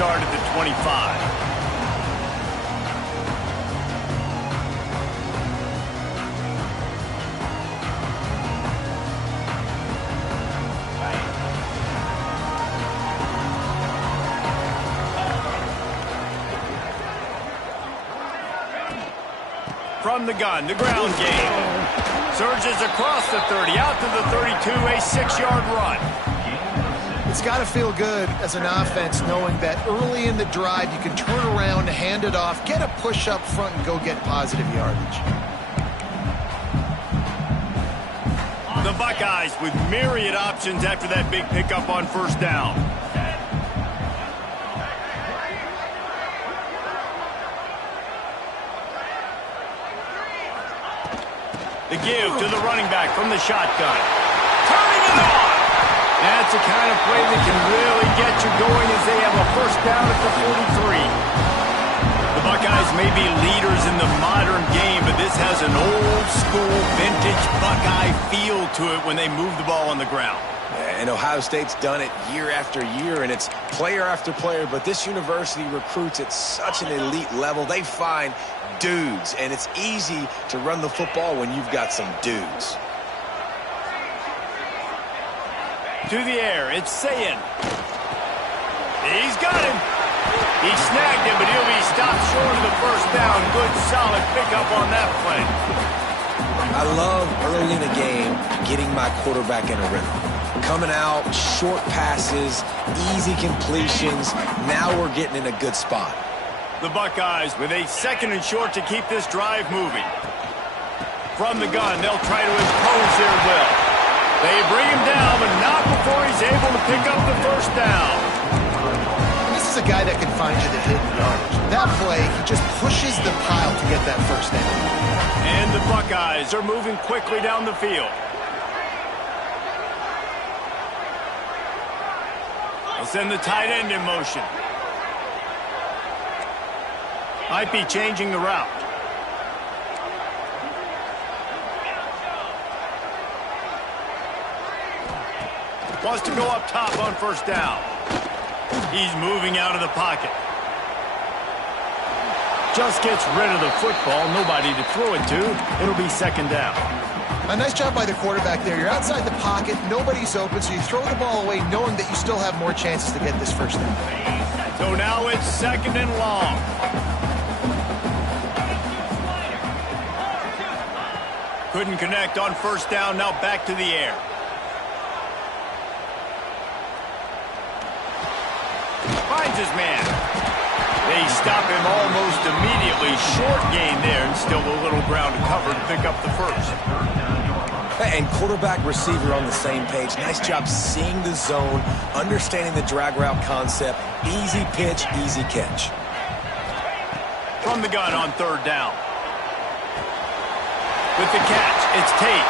start at the 25. From the gun, the ground game. Surges across the 30, out to the 32, a 6-yard run. It's got to feel good as an offense knowing that early in the drive you can turn around, hand it off, get a push up front, and go get positive yardage. The Buckeyes with myriad options after that big pickup on first down. The give to the running back from the shotgun. Turning it on! That's the kind of play that can really get you going as they have a first down at the 43. The Buckeyes may be leaders in the modern game, but this has an old-school, vintage Buckeye feel to it when they move the ball on the ground. And Ohio State's done it year after year, and it's player after player, but this university recruits at such an elite level. They find dudes, and it's easy to run the football when you've got some dudes. To the air, it's Sayin. He's got him. He snagged him, but he'll be stopped short of the first down. Good, solid pickup on that play. I love early in the game getting my quarterback in a rhythm. Coming out, short passes, easy completions. Now we're getting in a good spot. The Buckeyes with a 2nd and short to keep this drive moving. From the gun, they'll try to impose their will. They bring him down, but not before he's able to pick up the first down. This is a guy that can find you the hidden yardage. That play, he just pushes the pile to get that first down. And the Buckeyes are moving quickly down the field. They'll send the tight end in motion. Might be changing the route. Wants to go up top on first down. He's moving out of the pocket. Just gets rid of the football. Nobody to throw it to. It'll be 2nd down. A nice job by the quarterback there. You're outside the pocket. Nobody's open, so you throw the ball away knowing that you still have more chances to get this first down. So now it's 2nd and long. Couldn't connect on first down. Now back to the air. Finds his man. They stop him almost immediately. Short gain there, and still a little ground to cover to pick up the first. And quarterback, receiver on the same page. Nice job seeing the zone, understanding the drag route concept. Easy pitch, easy catch. From the gun on 3rd down. With the catch, it's Tate.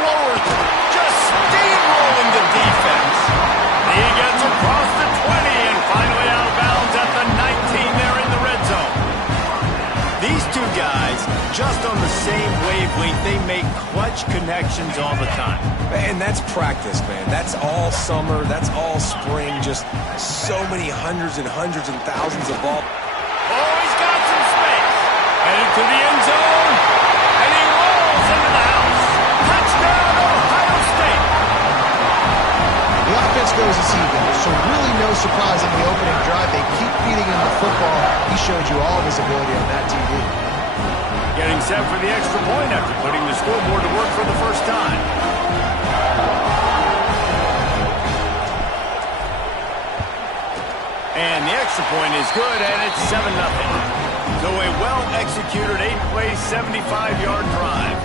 Lower through, just steamrolling the defense. He gets across the 20 and finally out of bounds at the 19 there in the red zone. These two guys, just on the same wavelength, they make clutch connections all the time. And that's practice, man. That's all summer. That's all spring. Just so many hundreds and thousands of balls. Oh, he's got some space. Headed to the end zone. And he rolls into the house. Touchdown, Ohio State. The offense goes as he goes, so really no surprise in the opening drive. They keep feeding him the football. He showed you all of his ability on that TV. Getting set for the extra point after putting the scoreboard to work for the first time. And the extra point is good, and it's 7-0. So a well-executed 8-play, 75-yard drive.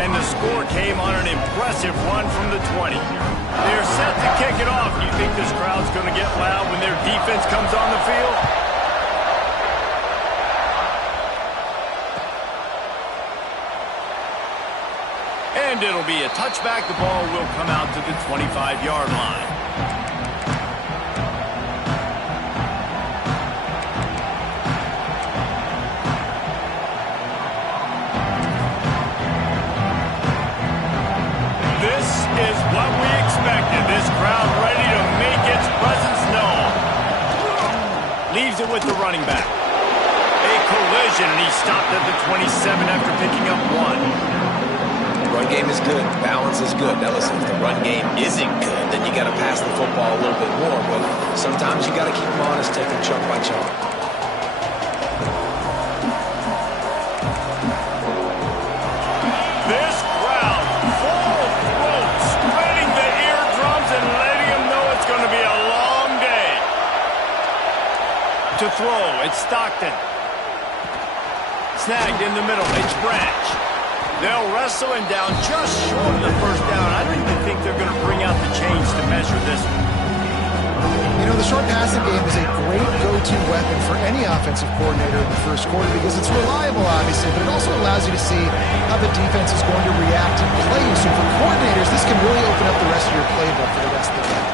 And the score came on an impressive run from the 20. They're set to kick it off. Do you think this crowd's going to get loud when their defense comes on the field? And it'll be a touchback. The ball will come out to the 25-yard line. This is what we expected. This crowd ready to make its presence known. Leaves it with the running back. A collision, and he stopped at the 27 after picking up 1. The run game is good. Balance is good. Now listen, if the run game isn't good, then you got to pass the football a little bit more. But sometimes you got to keep them honest, take them chunk by chunk. This crowd, full throat, spreading the eardrums and letting them know it's going to be a long day. To throw, it's Stockton. Snagged in the middle, it's Branch. They'll wrestle him down just short of the first down. I don't even think they're going to bring out the chains to measure this one. You know, the short passing game is a great go-to weapon for any offensive coordinator in the first quarter because it's reliable, obviously, but it also allows you to see how the defense is going to react and play you. So for coordinators, this can really open up the rest of your playbook for the rest of the game.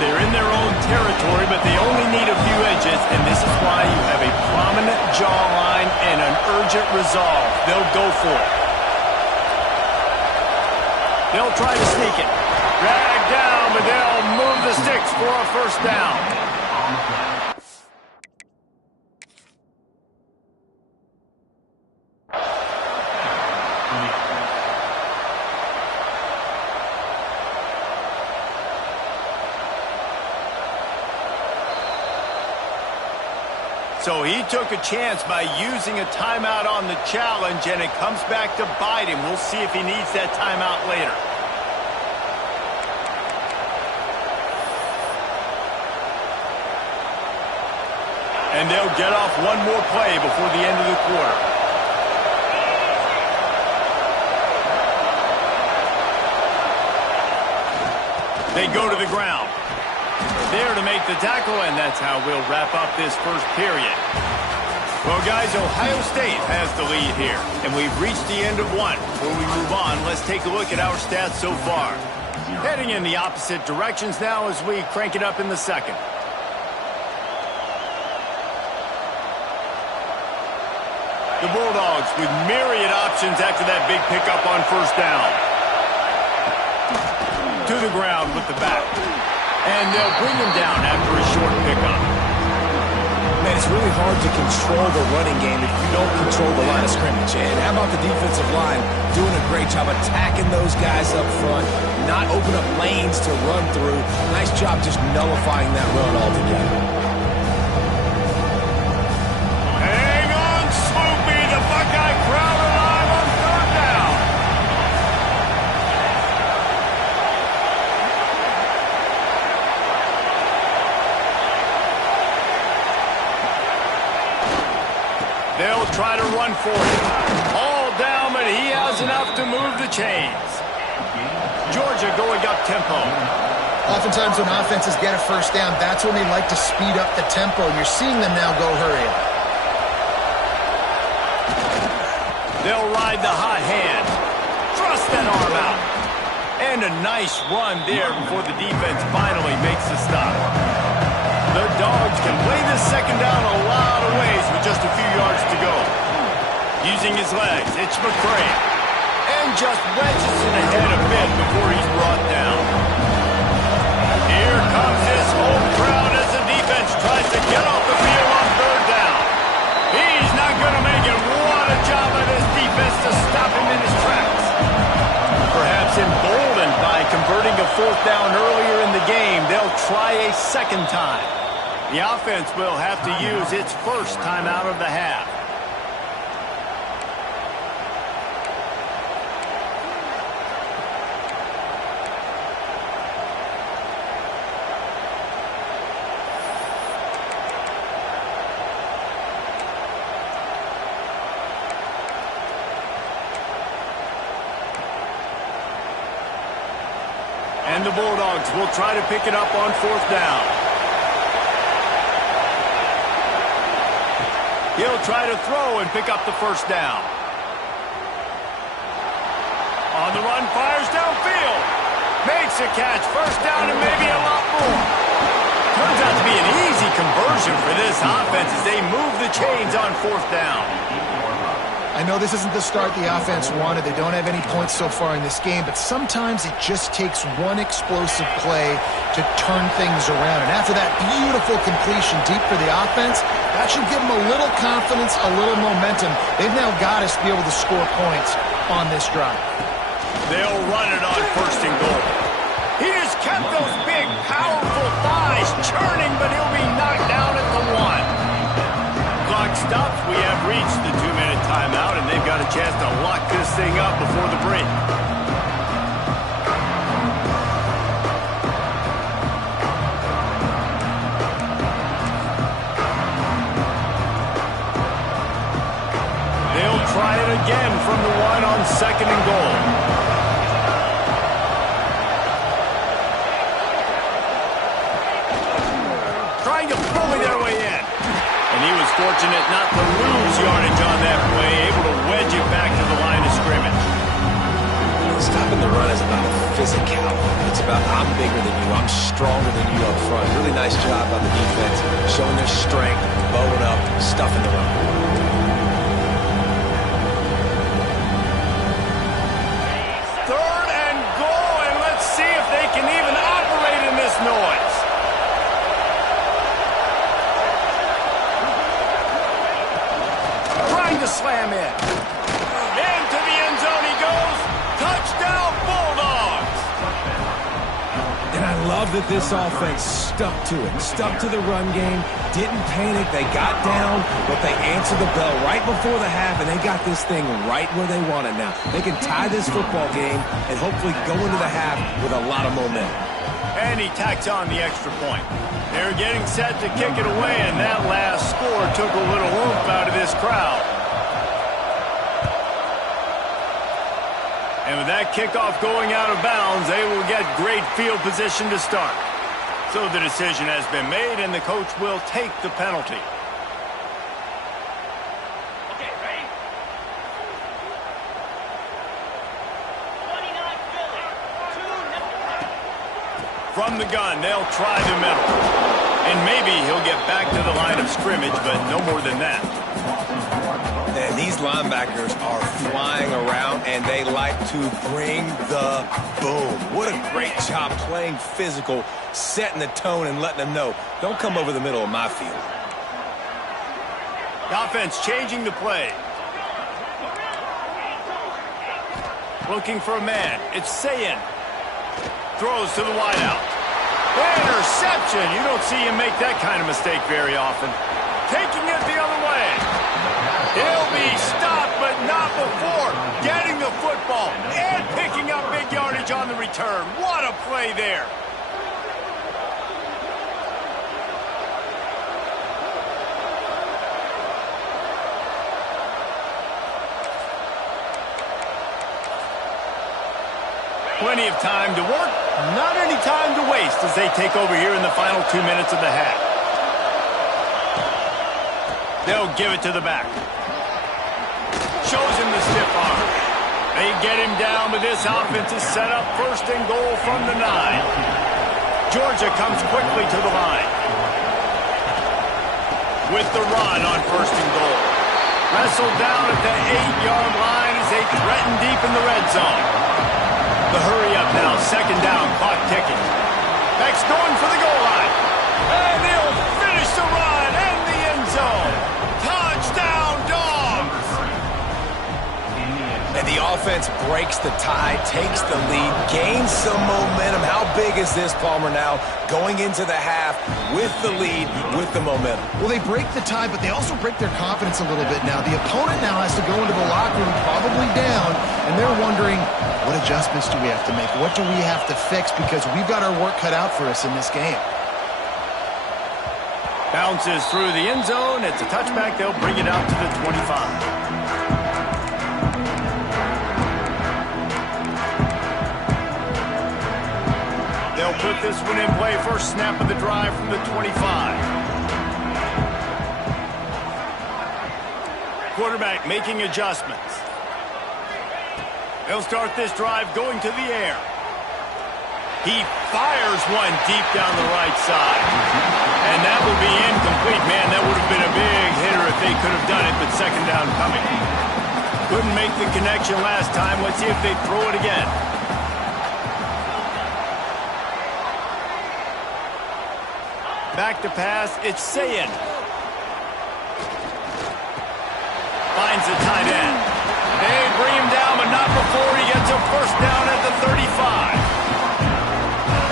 They're in their own territory, but they only need a few edges, and this is why you have a prominent jawline and an urgent resolve. They'll go for it. They'll try to sneak it. Drag down, but they'll move the sticks for a first down. So he took a chance by using a timeout on the challenge, and it comes back to bite him. We'll see if he needs that timeout later. And they'll get off one more play before the end of the quarter. They go to the ground. There to make the tackle, and that's how we'll wrap up this first period. Well, guys, Ohio State has the lead here, and we've reached the end of one. Before we move on, let's take a look at our stats so far. Heading in the opposite directions now as we crank it up in the second. The Bulldogs with myriad options after that big pickup on first down. To the ground with the back. And they'll bring him down after a short pickup. Man, it's really hard to control the running game if you don't control the line of scrimmage. And how about the defensive line doing a great job attacking those guys up front, not open up lanes to run through. Nice job just nullifying that run altogether. Hang on, Sloopy. The Buckeye crowd alive on third down. They'll try to run for it. All down, but he has enough to move the chains. Georgia going up tempo. Oftentimes when offenses get a first down, that's when they like to speed up the tempo. You're seeing them now go hurry up. They'll ride the hot hand. Thrust that arm out. And a nice run there before the defense finally makes the stop. The Dogs can play this second down a lot of ways with just a few yards to go. Using his legs, it's McCray. And just wedges it ahead a bit before he's brought down. Here comes his home crowd as the defense tries to get off the field on third down. He's not going to make it. What a job by this defense to stop him in his tracks. Perhaps emboldened by converting a fourth down earlier in the game, they'll try a second time. The offense will have to use its first time out of the half. And the Bulldogs will try to pick it up on fourth down. He'll try to throw and pick up the first down. On the run, fires downfield. Makes a catch, first down and maybe a lot more. Turns out to be an easy conversion for this offense as they move the chains on fourth down. I know this isn't the start the offense wanted. They don't have any points so far in this game, but sometimes it just takes one explosive play to turn things around. And after that beautiful completion deep for the offense, that should give them a little confidence, a little momentum. They've now got us to be able to score points on this drive. They'll run it on first and goal. He just kept those big, powerful thighs churning, but he'll be knocked down at the 1. Clock stops. We have reached the 2-minute timeout, and they've got a chance to lock this thing up before the break. They'll try it again from the 1 on second and goal. Trying to bully their way in. And he was fortunate not to lose yardage on that play, able to wedge it back to the line of scrimmage. Stopping the run is about physicality. It's about I'm bigger than you, I'm stronger than you up front. Really nice job by the defense, showing their strength, bowing up, stuffing the run. Third and goal, and let's see if they can even operate in this noise. To slam in. Into the end zone he goes. Touchdown, Bulldogs. And I love that this offense stuck to it. Stuck to the run game. Didn't panic. They got down, but they answered the bell right before the half, and they got this thing right where they want it now. They can tie this football game and hopefully go into the half with a lot of momentum. And he tacks on the extra point. They're getting set to kick it away, and that last score took a little oomph out of this crowd. And with that kickoff going out of bounds, they will get great field position to start. So the decision has been made, and the coach will take the penalty. Okay, ready? 29 Philly. 2 From the gun, they'll try the middle. And maybe he'll get back to the line of scrimmage, but no more than that. And these linebackers are flying around, and they like to bring the boom. What a great job playing physical, setting the tone and letting them know, don't come over the middle of my field. The offense changing the play. Looking for a man. It's Sayin. Throws to the wideout. Interception. You don't see him make that kind of mistake very often. Taking it the other way. He'll be stopped, but not before getting the football and picking up big yardage on the return. What a play there. Plenty of time to work, not any time to waste as they take over here in the final 2 minutes of the half. They'll give it to the back. Shows him the stiff arm. They get him down, but this offense is set up first and goal from the 9. Georgia comes quickly to the line. With the run on first and goal. Wrestled down at the 8-yard line as they threaten deep in the red zone. The hurry up now, second down, clock ticking. Beck's going for the goal line. And he'll finish the run in the end zone. Touchdown, Dogs! And the offense breaks the tie, takes the lead, gains some momentum. How big is this, Palmer, now? Going into the half with the lead, with the momentum. Well, they break the tie, but they also break their confidence a little bit now. The opponent now has to go into the locker room probably down, and they're wondering, what adjustments do we have to make? What do we have to fix? Because we've got our work cut out for us in this game. Bounces through the end zone. It's a touchback. They'll bring it out to the 25. They'll put this one in play. First snap of the drive from the 25. Quarterback making adjustments. They'll start this drive going to the air. He fires one deep down the right side. And that will be incomplete. Man, that would have been a big hitter if they could have done it, but second down coming. Couldn't make the connection last time. Let's see if they throw it again. Back to pass. It's Sayin. Finds the tight end. They bring him down, but not before he gets a first down at the 35.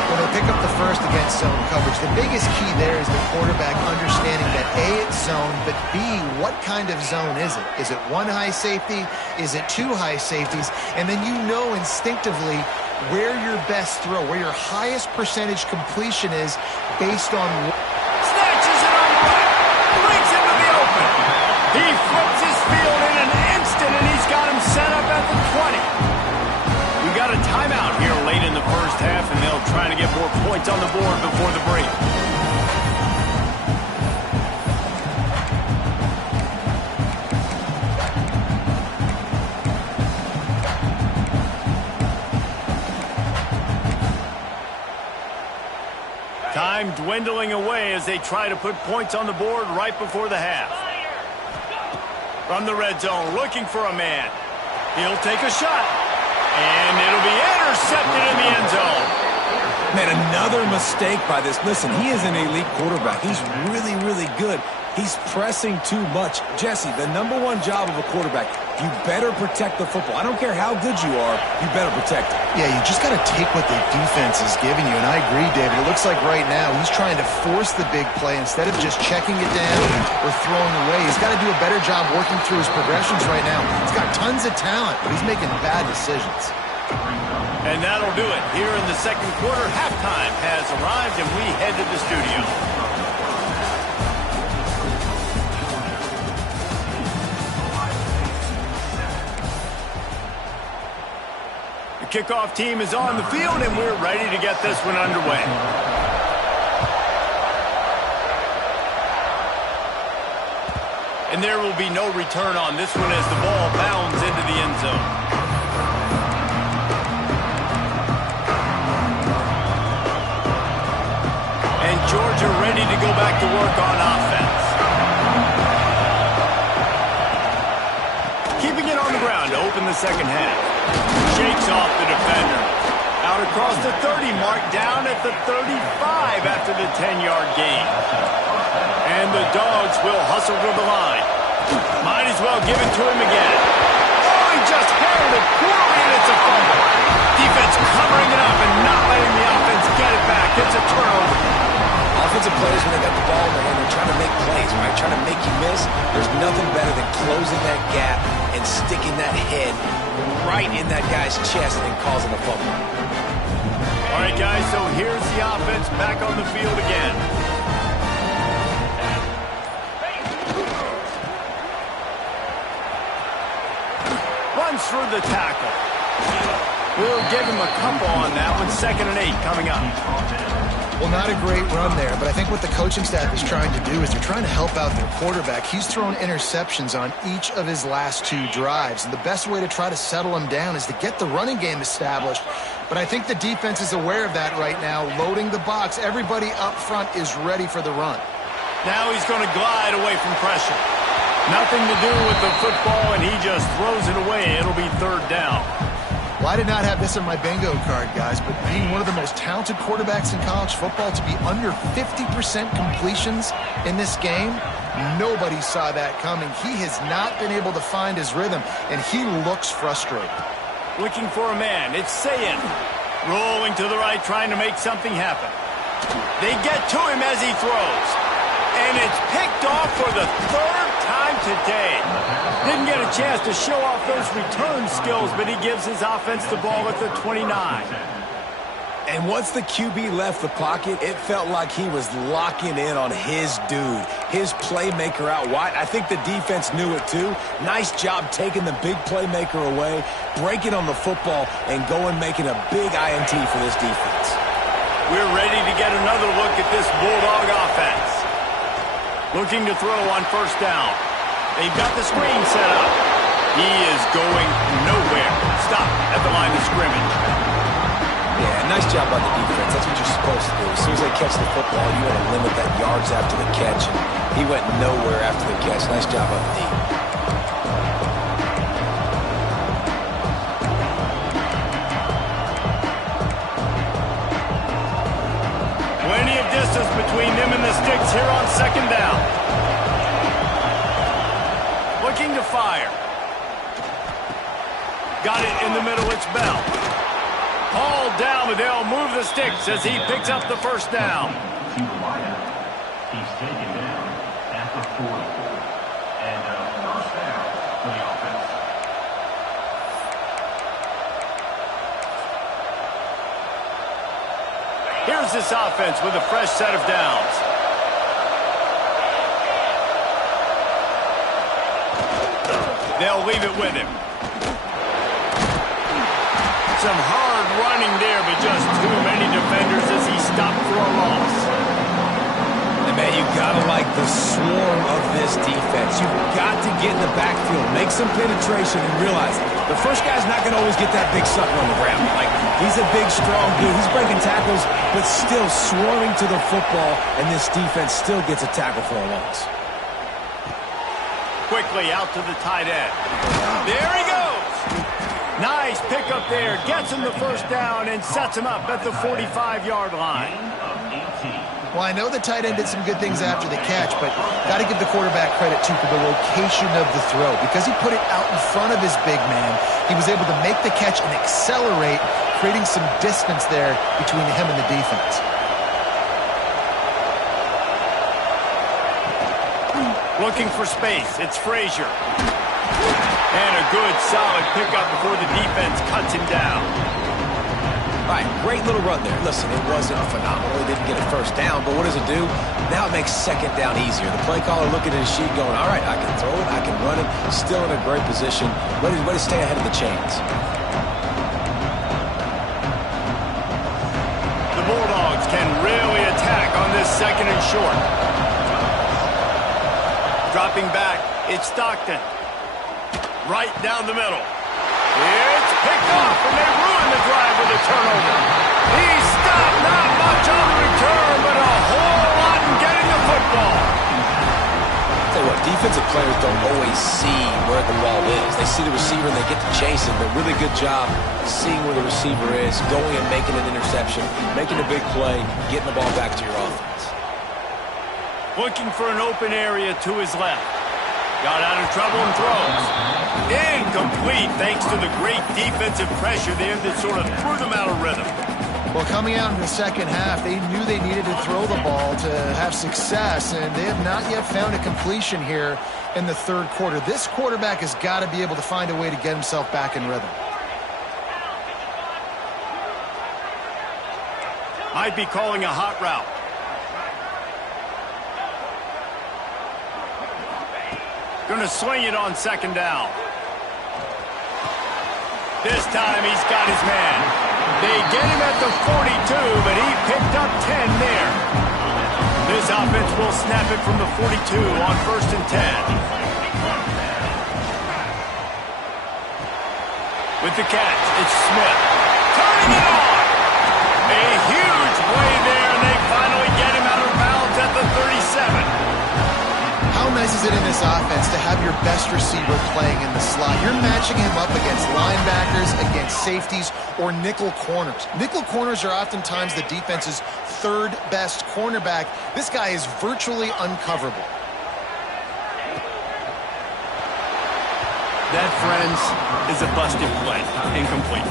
When they pick up the first against zone coverage, the biggest key there is the quarterback understanding that A, it's zone, but B, what kind of zone is it? Is it one high safety? Is it two high safeties? And then you know instinctively where your best throw, where your highest percentage completion is based on... Snatches it on the right. Brings him to the open. He flips his field in an instant, and he's got him set up at the 20. We got a timeout here late in the first half, and they'll try to get more points on the board before the break. Time dwindling away as they try to put points on the board right before the half. From the red zone, looking for a man. He'll take a shot. And it'll be intercepted in the end zone. Man, another mistake by this. Listen, he is an elite quarterback. He's really, really good. He's pressing too much. Jesse, the number one job of a quarterback, you better protect the football. I don't care how good you are, you better protect it. Yeah, you just got to take what the defense is giving you, and I agree, David. It looks like right now he's trying to force the big play instead of just checking it down or throwing away. He's got to do a better job working through his progressions right now. He's got tons of talent, but he's making bad decisions. And that'll do it. Here in the second quarter, halftime has arrived, and we head to the studio. The kickoff team is on the field, and we're ready to get this one underway. And there will be no return on this one as the ball bounds into the end zone. And Georgia ready to go back to work on offense. Keeping it on the ground to open the second half. Shakes off the defender. Out across the 30 mark, down at the 35 after the 10-yard gain. And the Dogs will hustle to the line. Might as well give it to him again. Oh, he just handled it poorly, and it's a fumble. Defense covering it up and not letting the offense get it back. It's a turnover. Offensive players, when they got the ball in their hand, they're trying to make plays, right? Trying to make you miss. There's nothing better than closing that gap and sticking that head right in that guy's chest and causing a fumble. All right, guys, so here's the offense back on the field again. Runs through the tackle. We'll give him a couple on that one. 2nd and 8 coming up. Well, not a great run there, but I think what the coaching staff is trying to do is they're trying to help out their quarterback. He's thrown interceptions on each of his last 2 drives, and the best way to try to settle him down is to get the running game established. But I think the defense is aware of that right now, loading the box. Everybody up front is ready for the run. Now he's going to glide away from pressure. Nothing to do with the football, and he just throws it away. It'll be 3rd down. Well, I did not have this on my bingo card, guys, but being one of the most talented quarterbacks in college football, to be under 50% completions in this game, nobody saw that coming. He has not been able to find his rhythm, and he looks frustrated. Looking for a man. It's Sayin. Rolling to the right, trying to make something happen. They get to him as he throws. And it's picked off for the 3rd time today. Didn't get a chance to show off those return skills, but he gives his offense the ball at the 29. And once the QB left the pocket, it felt like he was locking in on his dude, his playmaker out wide. I think the defense knew it too. Nice job taking the big playmaker away, breaking on the football, and going making a big INT for this defense. We're ready to get another look at this Bulldog offense. Looking to throw on 1st down. They've got the screen set up. He is going nowhere. Stop at the line of scrimmage. Yeah, nice job by the defense. That's what you're supposed to do. As soon as they catch the football, you want to limit that yards after the catch. And he went nowhere after the catch. Nice job by the D. between them and the sticks here on second down. Looking to fire. Got it in the middle, it's Bell. Hauled down, but they'll move the sticks as he picks up the first down. To the lineup, he's taken down at the 44. And first down for the offense. Here's this offense with a fresh set of downs. They'll leave it with him. Some hard running there, but just too many defenders as he stopped for a loss. And man, you gotta like the swarm of this defense. You've got to get in the backfield, make some penetration, and realize the first guy's not gonna always get that big sucker on the ground. Like, he's a big, strong dude. He's breaking tackles, but still swarming to the football, and this defense still gets a tackle for a loss. Quickly out to the tight end. There he goes. Nice pickup there. Gets him the first down and sets him up at the 45-yard line. Well, I know the tight end did some good things after the catch, but got to give the quarterback credit, too, for the location of the throw. Because he put it out in front of his big man, he was able to make the catch and accelerate, creating some distance there between him and the defense. Looking for space. It's Frazier. And a good, solid pickup before the defense cuts him down. All right, great little run there. Listen, it wasn't phenomenal. He didn't get a first down, but what does it do? Now it makes second down easier. The play caller looking at his sheet going, all right, I can throw it, I can run it, still in a great position, ready to stay ahead of the chains. The Bulldogs can really attack on this second and short. Dropping back, it's Stockton. Right down the middle. It's picked off, and they ruin the drive with a turnover. He stopped, not much on the return, but a whole lot in getting the football. Tell you what, defensive players don't always see where the ball is. They see the receiver and they get to chase him, but really good job seeing where the receiver is, going and making an interception, making a big play, getting the ball back to your offense. Looking for an open area to his left. Got out of trouble and throws. Incomplete thanks to the great defensive pressure there that sort of threw them out of rhythm. Well, coming out in the second half, they knew they needed to throw the ball to have success, and they have not yet found a completion here in the third quarter. This quarterback has got to be able to find a way to get himself back in rhythm. Might be calling a hot route. Going to swing it on second down. This time he's got his man. They get him at the 42, but he picked up 10 there. This offense will snap it from the 42 on 1st and 10. With the catch, it's Smith. Turning it on. A huge play there, and they finally get him out of bounds at the 37. How nice is it in this offense to have your best receiver playing in the slot? You're matching him up against linebackers, against safeties, or nickel corners. Nickel corners are oftentimes the defense's third best cornerback. This guy is virtually uncoverable. That, friends, is a busted play. Incomplete.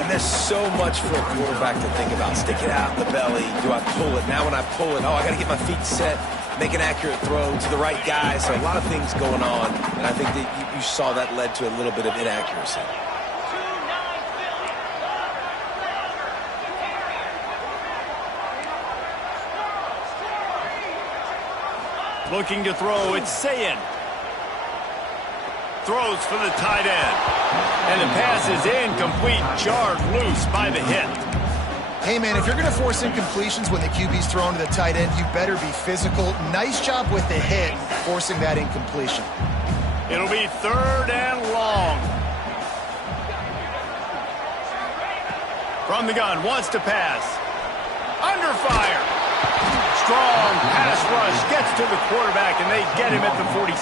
And there's so much for a quarterback to think about. Stick it out in the belly. Do I pull it? Now when I pull it, oh, I got to get my feet set. Make an accurate throw to the right guy. So a lot of things going on, and I think that you saw that led to a little bit of inaccuracy. Looking to throw, it's Sayin. Throws for the tight end. And the pass is incomplete, jarred loose by the hit. Hey, man, if you're going to force incompletions when the QB's thrown to the tight end, you better be physical. Nice job with the hit, forcing that incompletion. It'll be 3rd and long. From the gun, wants to pass. Under fire. Strong pass rush gets to the quarterback, and they get him at the 46.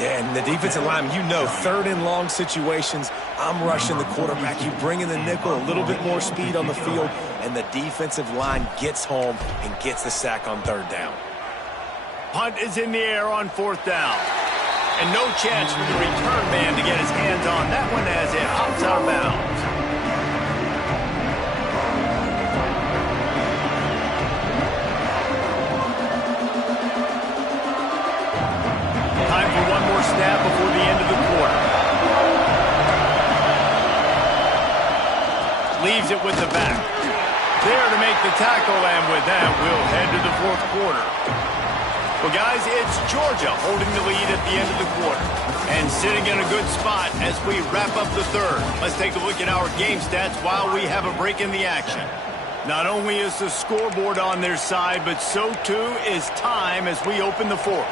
Yeah, and the defensive lineman, you know, third and long situations, I'm rushing the quarterback. You bring in the nickel, a little bit more speed on the field, and the defensive line gets home and gets the sack on third down. Punt is in the air on fourth down. And no chance for the return man to get his hands on that one as it hops out of bounds. Time for one more snap before the end of the quarter. Leaves it with the back. There to make the tackle, and with that, we'll head to the fourth quarter. Well, guys, it's Georgia holding the lead at the end of the quarter and sitting in a good spot as we wrap up the third. Let's take a look at our game stats while we have a break in the action. Not only is the scoreboard on their side, but so too is time as we open the fourth.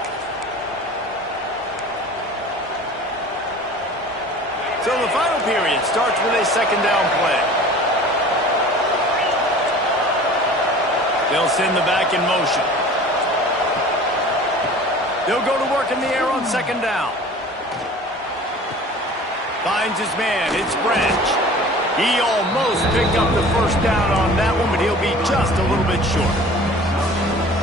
So the final period starts with a second down play. They'll send the back in motion. They'll go to work in the air on second down. Finds his man. It's Branch. He almost picked up the first down on that one, but he'll be just a little bit short.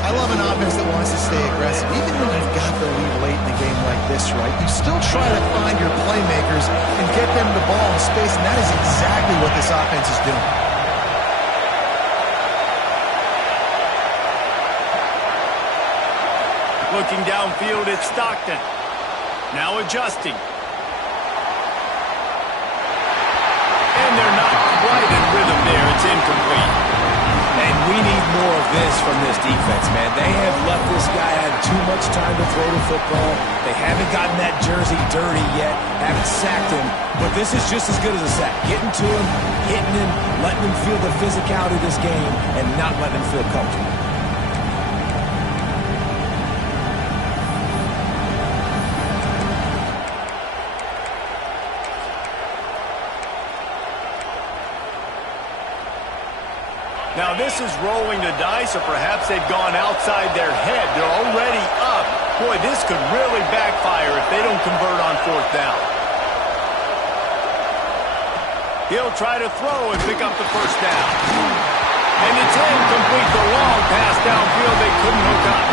I love an offense that wants to stay aggressive. Even when you've got the lead late in a game like this, right, you still try to find your playmakers and get them the ball in space, and that is exactly what this offense is doing. Looking downfield, it's Stockton. Now adjusting. And they're not quite in rhythm there. It's incomplete. And we need more of this from this defense, man. They have left this guy had too much time to throw the football. They haven't gotten that jersey dirty yet, haven't sacked him. But this is just as good as a sack. Getting to him, hitting him, letting him feel the physicality of this game, and not letting him feel comfortable. Now this is rolling the dice, or perhaps they've gone outside their head. They're already up. Boy, this could really backfire if they don't convert on fourth down. He'll try to throw and pick up the first down. And it's incomplete. The long pass downfield, they couldn't hook up.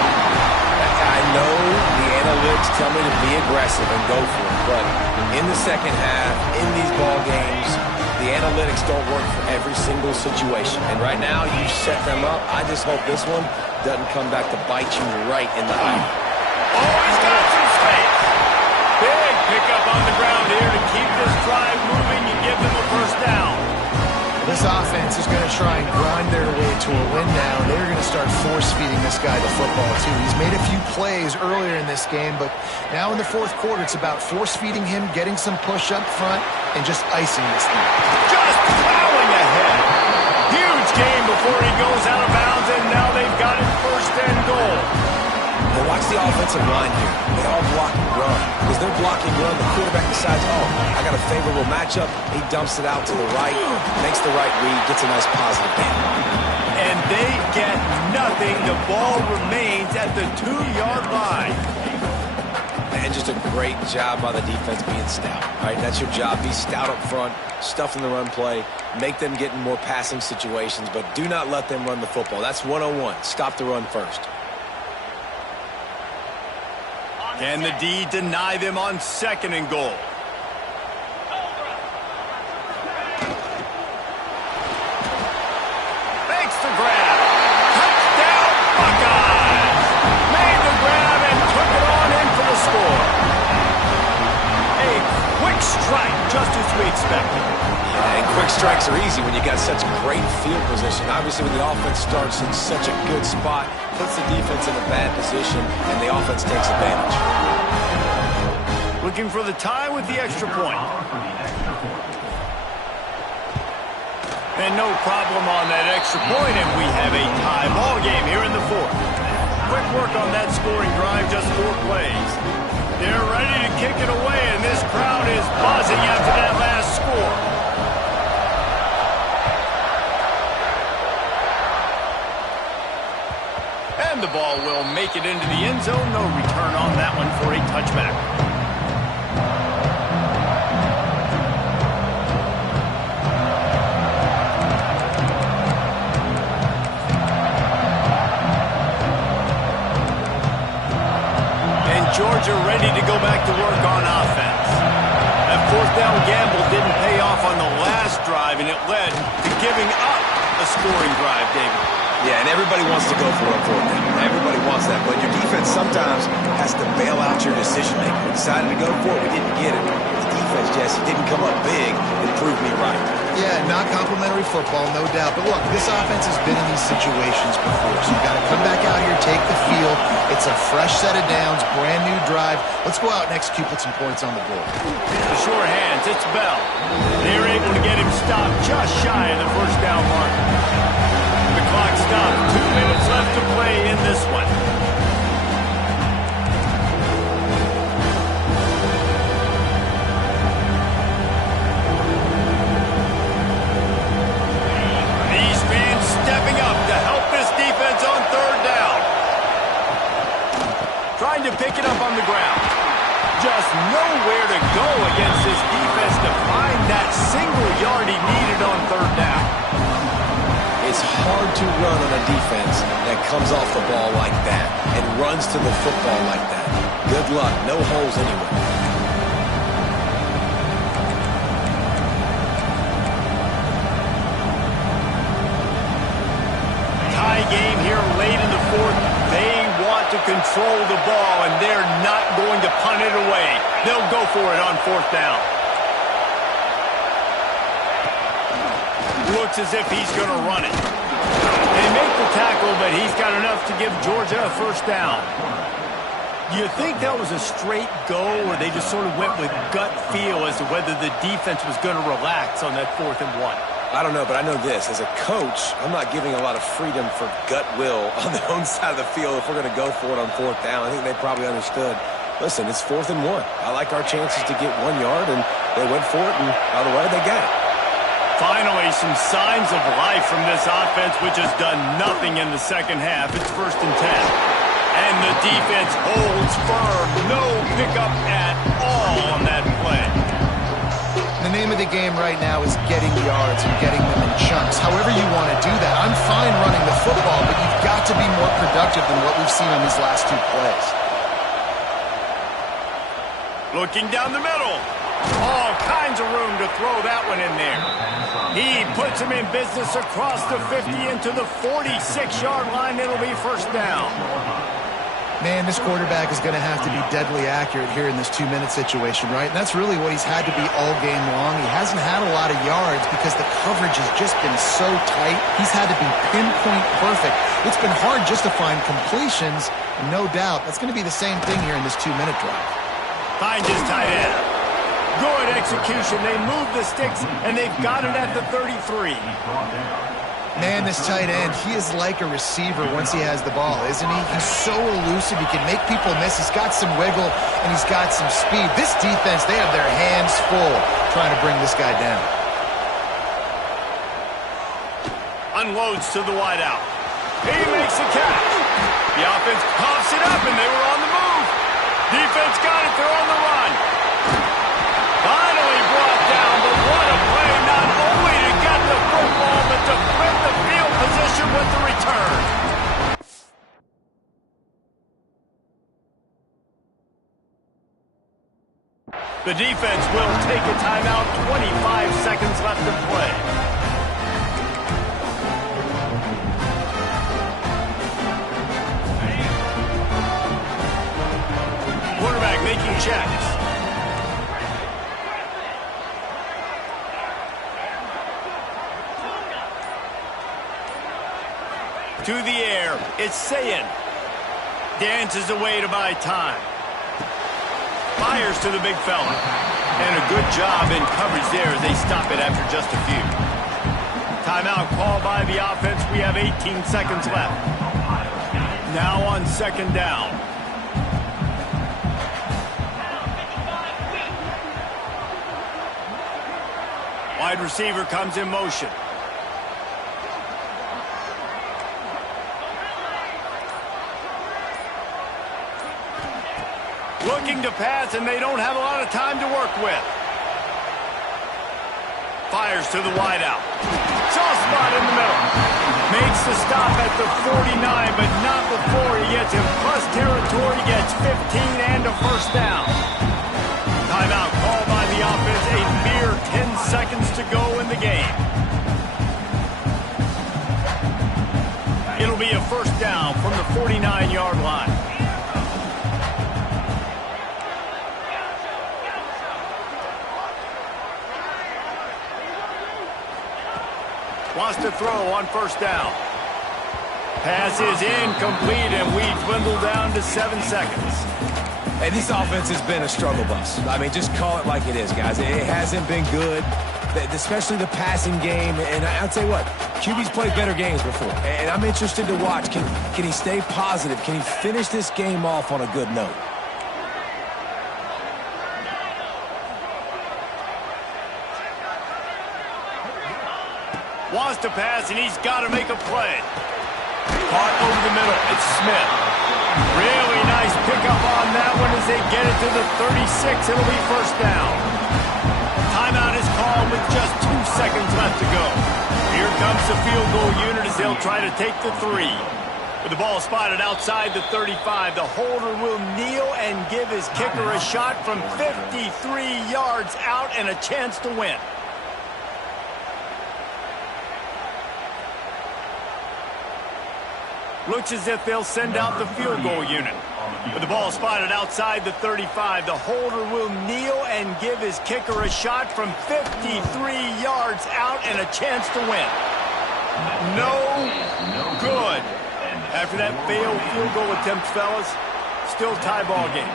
I know the analytics tell me to be aggressive and go for it, but in the second half, in these ball games, the analytics don't work for every single situation. And right now, you set them up. I just hope this one doesn't come back to bite you right in the eye. Oh, he's got some space. Big pickup on the ground here to keep this drive moving and give them a first down. This offense is going to try and grind their way to a win now. They're going to start force-feeding this guy the football, too. He's made a few plays earlier in this game, but now in the fourth quarter, it's about force-feeding him, getting some push up front, and just icing this thing. Just plowing ahead. Huge game before he goes out of bounds, and now they've got it first and goal. Well, watch the offensive line here. They all block and run. As they're blocking run, the quarterback decides, oh, I got a favorable matchup. He dumps it out to the right, makes the right read, gets a nice positive gain. And they get nothing. The ball remains at the 2-yard line. And just a great job by the defense being stout. All right, that's your job. Be stout up front, stuff in the run play, make them get in more passing situations, but do not let them run the football. That's 101. Stop the run first. Can the D deny them on second and goal? Makes the grab. Touchdown, Buckeyes! Made the grab and took it on in for the score. A quick strike, just as we expected. Yeah, and quick strikes are easy when you got such great field position. Obviously, when the offense starts in such a good spot, puts the defense in a bad position, and the offense takes advantage. Looking for the tie with the extra point. And no problem on that extra point, and we have a tie ball game here in the fourth. Quick work on that scoring drive, just 4 plays. They're ready to kick it away, and this crowd is buzzing after that last score. And the ball will make it into the end zone. No return on that one for a touchback. Georgia ready to go back to work on offense. That fourth down gamble didn't pay off on the last drive, and it led to giving up a scoring drive, David. Yeah, and everybody wants to go for it on fourth down. Everybody wants that, but your defense sometimes has to bail out your decision-making. We decided to go for it. We didn't get it. The defense, Jesse, didn't come up big and prove me right. Yeah, not complimentary football, no doubt. But look, this offense has been in these situations before, so you got to come back out here, take the field. It's a fresh set of downs, brand new drive. Let's go out and execute, put some points on the board. The sure hands, it's Bell. They're able to get him stopped just shy of the first down mark. The clock stopped. 2 minutes left to play in this one. These fans stepping up to help this defense on third down. Trying to pick it up on the ground. Just nowhere to go against this defense to find that single yard he needed on third down. It's hard to run on a defense that comes off the ball like that and runs to the football like that. Good luck. No holes anywhere. Tie game here late in the fourth. They want to control the ball, and they're not going to punt it away. They'll go for it on fourth down. Looks as if he's going to run it. They make the tackle, but he's got enough to give Georgia a first down. Do you think that was a straight go, or they just sort of went with gut feel as to whether the defense was going to relax on that 4th and 1? I don't know, but I know this. As a coach, I'm not giving a lot of freedom for gut will on their own side of the field if we're going to go for it on fourth down. I think they probably understood. Listen, it's 4th and 1. I like our chances to get 1 yard, and they went for it, and by the way, they got it. Finally, some signs of life from this offense, which has done nothing in the second half. It's 1st and 10. And the defense holds firm. No pickup at all on that play. The name of the game right now is getting yards and getting them in chunks. However you want to do that. I'm fine running the football, but you've got to be more productive than what we've seen on these last 2 plays. Looking down the middle. All kinds of room to throw that one in there. He puts him in business across the 50 into the 46-yard line. It'll be first down. Man, this quarterback is going to have to be deadly accurate here in this 2-minute situation, right? And that's really what he's had to be all game long. He hasn't had a lot of yards because the coverage has just been so tight. He's had to be pinpoint perfect. It's been hard just to find completions. And no doubt, that's going to be the same thing here in this 2-minute drive. Finds his tight end. Good execution. They move the sticks, and they've got it at the 33. Man, this tight end, he is like a receiver once he has the ball, isn't he? He's so elusive. He can make people miss. He's got some wiggle, and he's got some speed. This defense, they have their hands full trying to bring this guy down. Unloads to the wideout. He makes the catch. The offense coughs it up, and they were on the move. Defense got it. They're on the run. Finally brought down, but what a play, not only to get the football, but to flip the field position with the return. The defense will take a timeout, 25 seconds left to play. Quarterback making checks. To the air, it's Sayin. Dances away to buy time. Fires to the big fella. And a good job in coverage there as they stop it after just a few. Timeout called by the offense. We have 18 seconds left. Now on 2nd down. Wide receiver comes in motion. Looking to pass, and they don't have a lot of time to work with. Fires to the wideout. Soft spot in the middle. Makes the stop at the 49, but not before he gets in plus territory. Gets 15 and a a first down. Timeout called by the offense. A mere 10 seconds to go in the game. It'll be a first down from the 49-yard line. Wants to throw on first down. Pass is incomplete, and we dwindle down to 7 seconds. Hey, this offense has been a struggle bus. I mean, just call it like it is, guys. It hasn't been good, especially the passing game. And I'll tell you what, QB's played better games before. And I'm interested to watch. Can he stay positive? Can he finish this game off on a good note? Wants to pass, and he's got to make a play. Caught over the middle. It's Smith. Really nice pickup on that one as they get it to the 36. It'll be first down. Timeout is called with just 2 seconds left to go. Here comes the field goal unit as they'll try to take the 3. With the ball spotted outside the 35, the holder will kneel and give his kicker a shot from 53 yards out and a chance to win. Looks as if they'll send out the field goal unit. With the ball spotted outside the 35, the holder will kneel and give his kicker a shot from 53 yards out and a chance to win. No good. After that failed field goal attempt, fellas, still tie ball game.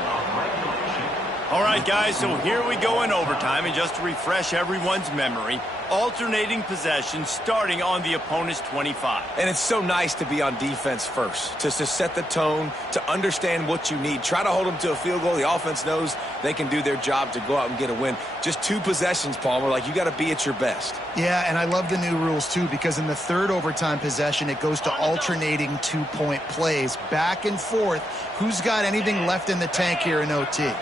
All right, guys, so here we go in overtime, and just to refresh everyone's memory, alternating possession starting on the opponent's 25. And it's so nice to be on defense first, to set the tone, to understand what you need. Try to hold them to a field goal. The offense knows they can do their job to go out and get a win. Just 2 possessions, Palmer. Like, you got to be at your best. Yeah, and I love the new rules, too, because in the third overtime possession, it goes to alternating 2-point plays. Back and forth. Who's got anything left in the tank here in OT?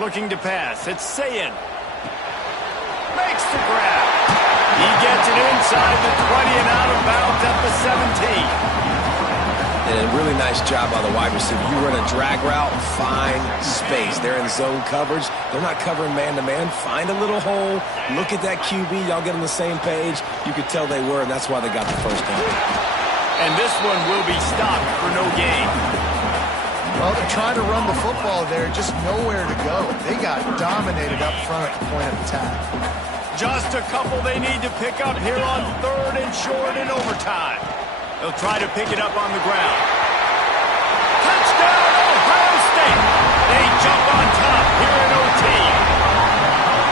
Looking to pass. It's Sayin. Makes the grab. He gets it inside the 20 and out of bounds at the 17. And a really nice job by the wide receiver. You run a drag route, find space. They're in zone coverage. They're not covering man-to-man. Find a little hole. Look at that QB. Y'all get on the same page. You could tell they were, and that's why they got the first down. And this one will be stopped for no gain. Well, they're trying to run the football there, just nowhere to go. They got dominated up front at the point of attack. Just a couple they need to pick up here on 3rd and short in overtime. They'll try to pick it up on the ground. Touchdown, Ohio State! They jump on top here in OT.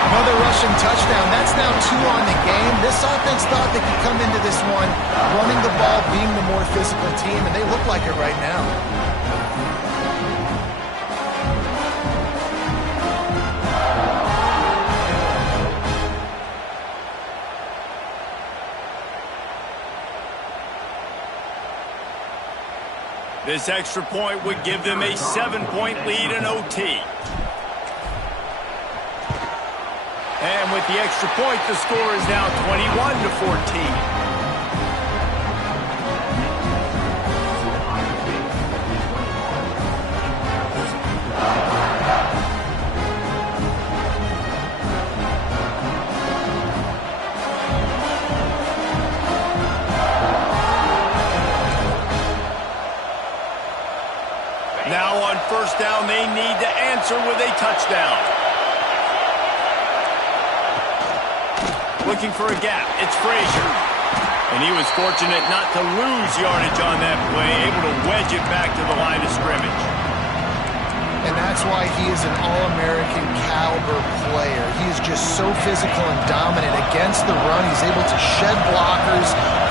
Another rushing touchdown. That's now 2 on the game. This offense thought they could come into this one running the ball, being the more physical team, and they look like it right now. This extra point would give them a 7-point lead in OT. And with the extra point, the score is now 21-14. Now on first down, they need to answer with a touchdown. Looking for a gap, it's Frazier. And he was fortunate not to lose yardage on that play, able to wedge it back to the line of scrimmage. And that's why he is an All-American caliber player. He is just so physical and dominant against the run. He's able to shed blockers,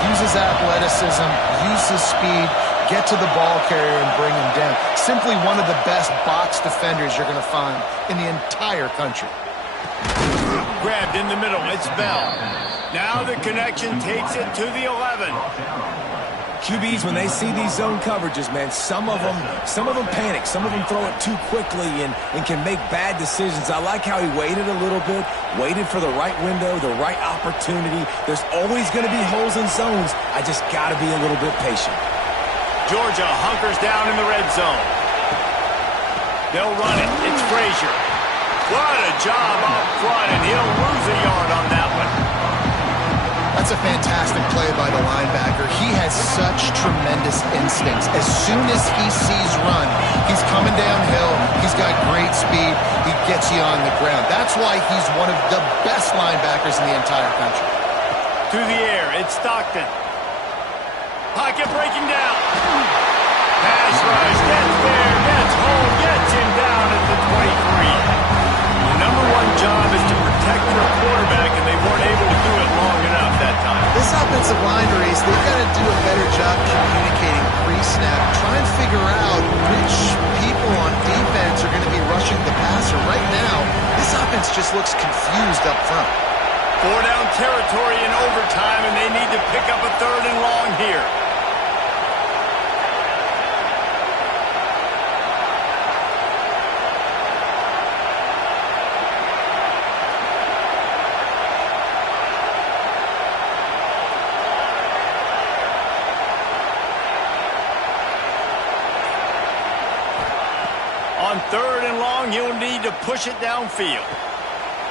use his athleticism, use his speed, get to the ball carrier and bring him down. Simply one of the best box defenders you're going to find in the entire country. Grabbed in the middle, it's Bell. Now the connection takes it to the 11. QBs, when they see these zone coverages, man, some of them panic. Some of them throw it too quickly and can make bad decisions. I like how he waited a little bit, waited for the right window, the right opportunity. There's always going to be holes in zones. I just got to be a little bit patient. Georgia hunkers down in the red zone. They'll run it. It's Frazier. What a job up front, and he'll lose a yard on that one. That's a fantastic play by the linebacker. He has such tremendous instincts. As soon as he sees run, he's coming downhill. He's got great speed. He gets you on the ground. That's why he's one of the best linebackers in the entire country. To the air, it's Stockton. Pocket breaking down. Pass rush, gets there, gets home, gets him down at the 23. The number one job is to protect your quarterback, and they weren't able to do it long enough that time. This offensive line, Reese, they've got to do a better job communicating pre-snap. Try and figure out which people on defense are going to be rushing the passer. Right now, this offense just looks confused up front. 4-down territory in overtime, and they need to pick up a 3rd and long here. On 3rd and long, he'll need to push it downfield.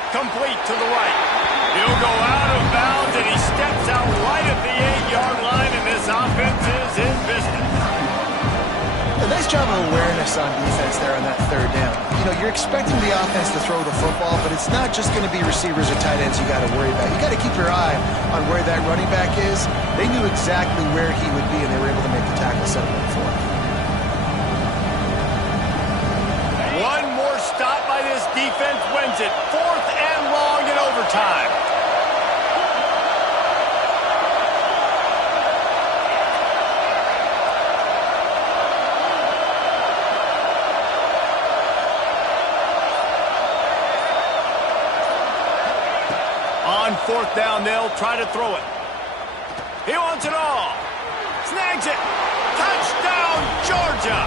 Complete to the right. He'll go out of bounds, and he steps out right at the 8-yard line, and this offense is in business. A nice job of awareness on defense there on that 3rd down. You know, you're expecting the offense to throw the football, but it's not just going to be receivers or tight ends you got to worry about. You got to keep your eye on where that running back is. They knew exactly where he would be, and they were able to make the tackle set him up for him. One more stop by this defense wins it. 4th and long in overtime. On 4th down, they'll try to throw it. He wants it all. Snags it. Touchdown, Georgia.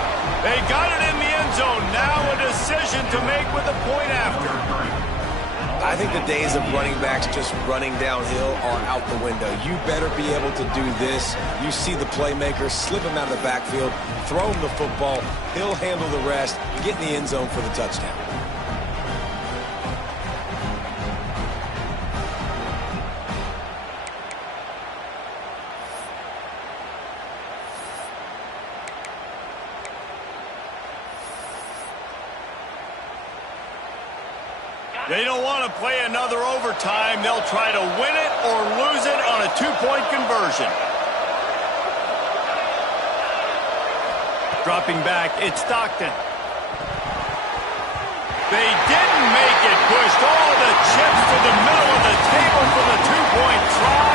They got it in the end zone. Now a decision to make with a point after. I think the days of running backs just running downhill are out the window. You better be able to do this. You see the playmaker, slip him out of the backfield, throw him the football. He'll handle the rest. Get in the end zone for the touchdown. They don't want to play another overtime. They'll try to win it or lose it on a 2-point conversion. Dropping back, it's Stockton. They didn't make it. Pushed all the chips to the middle of the table for the 2-point try.